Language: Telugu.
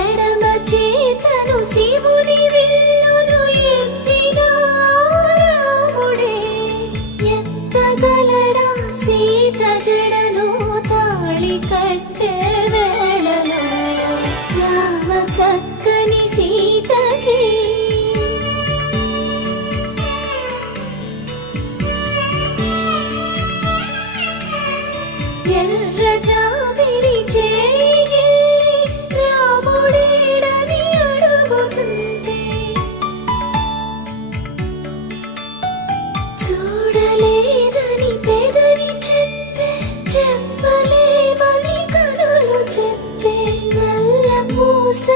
ఎడమ చేతను శివుని విల్లును ఎత్తిన రాముడే ఎత్తగలడా సీత జడను తాళి కట్టే వేళలో రామ చక్కని సీతకి ఎర్ర జాబిలి చేయి రాముడేడని అడుగుతుంటే చూడలేదని పెదవి చెప్పే చెప్పలేమని కనులు చెప్పే నల్ల పూస